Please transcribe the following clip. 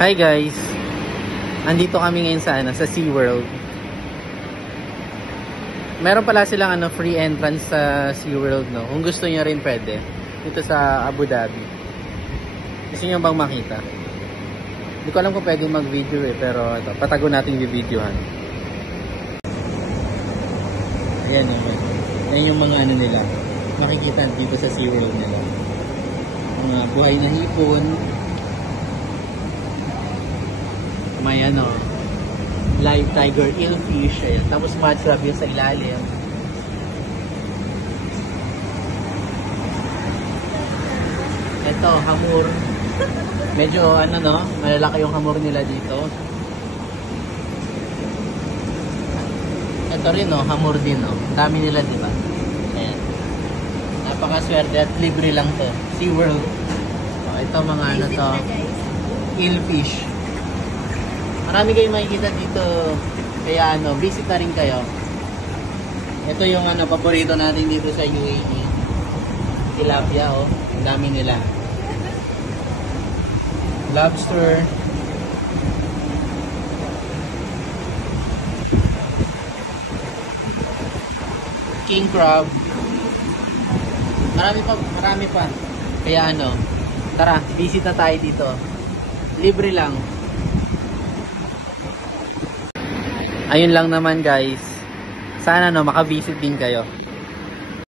Hi guys! Andito kami ngayon sa SeaWorld. Meron pala silang free entrance sa SeaWorld, no? Kung gusto niyo rin pwede. Dito sa Abu Dhabi. Gusto niyo bang makita? Hindi ko alam kung pwede mag-video pero ito, patago natin yung videohan. Ayan naman. Ayan yung mga nila. Makikita dito sa SeaWorld nila. Mga buhay na hipon. May live tiger eelfish. Ayan. Tapos mud crab yun sa ilalim. Ito, hamur. Medyo malalaki yung hamur nila dito. Ito rin hamur din dami nila, di ba? Ayan. Napakaswerte at libre lang to. SeaWorld. Ito mga eelfish. Marami kayong makikita dito. Kaya visit na rin kayo. Ito yung paborito natin dito sa UAE. Tilapia, ang dami nila. Lobster. King crab. Marami pa. Kaya tara, visit na tayo dito. Libre lang. Ayun lang naman guys. Sana maka-visit din kayo.